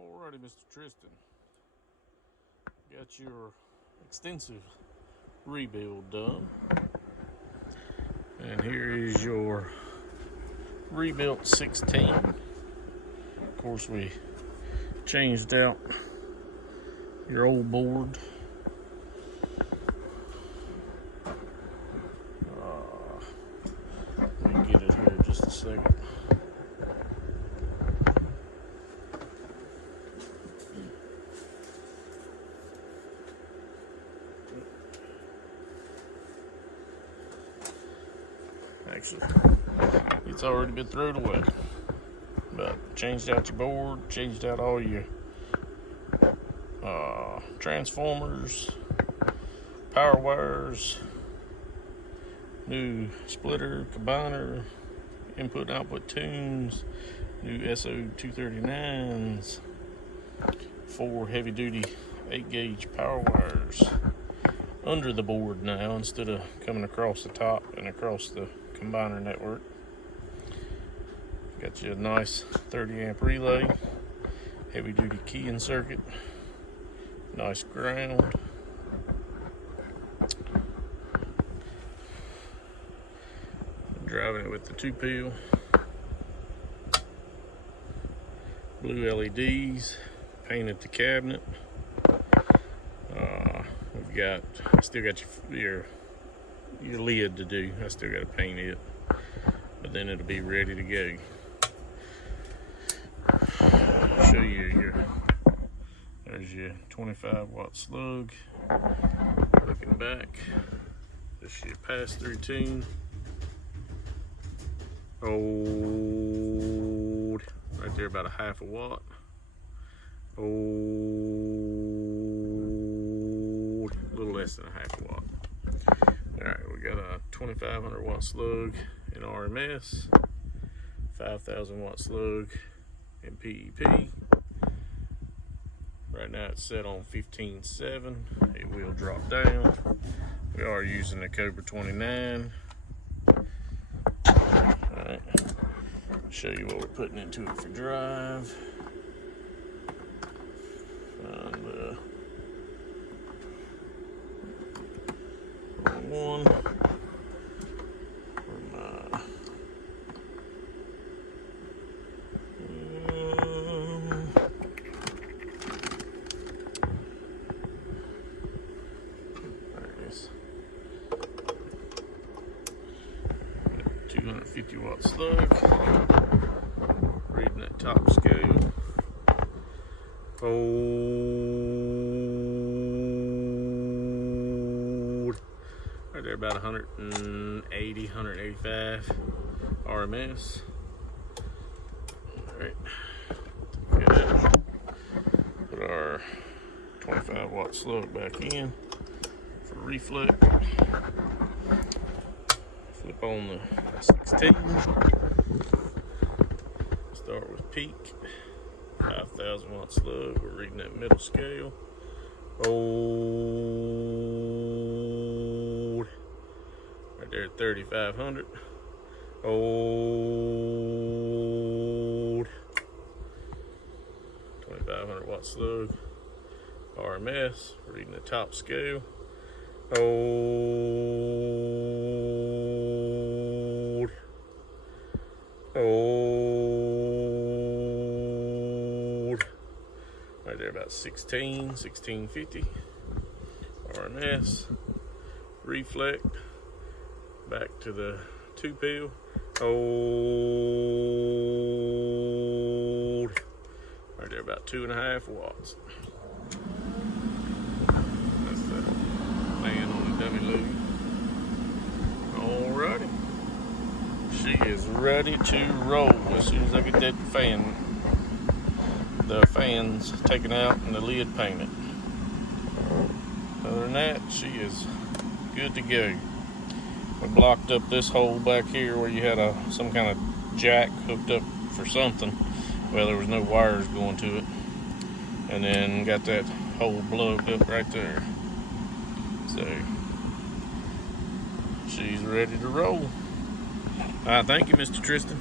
Alrighty, Mr. Triston, got your extensive rebuild done, and here is your rebuilt 16. Of course, we changed out your old board. Let me get it here just a second. Actually, it's already been thrown away. But changed out your board, changed out all your transformers, power wires, new splitter, combiner, input and output tunes, new SO239s, 4 heavy duty 8-gauge power wires under the board now instead of coming across the top and across the combiner network. Got you a nice 30 amp relay, heavy duty keying circuit, nice ground. Driving it with the 2-peel, blue LEDs, painted the cabinet. Still got your lid to do. I still got to paint it, but then it'll be ready to go. Show you there's your 25-watt slug. Looking back, this your pass-through tune. Old, right there, about a half a watt. Old, a little less than a half a watt. All right, we got a 2500 watt slug in RMS, 5000 watt slug in PEP. Right now it's set on 15.7. It will drop down. We are using the Cobra 29. Alright, show you what we're putting into it for drive. And one for my 250 watt slug, reading that top scale. Old, right there, about 180, 185 RMS. All right, put our 25 watt slug back in for reflect. Flip on the 16. Start with peak, 5000 watt slug. We're reading that middle scale. Old, right there at 3500. Old, 2500 watt slug. RMS, reading the top scale. Old, right there, about 1650 RMS. Reflect, back to the 2-peel. Old, right there, about 2.5 watts. That's the fan on the dummy load. Alrighty, she is ready to roll as soon as I get that the fans taken out and the lid painted. Other than that, she is good to go. We blocked up this hole back here where you had some kind of jack hooked up for something. Well, there was no wires going to it, and then got that hole plugged up right there. So she's ready to roll. Thank you, Mr. Triston.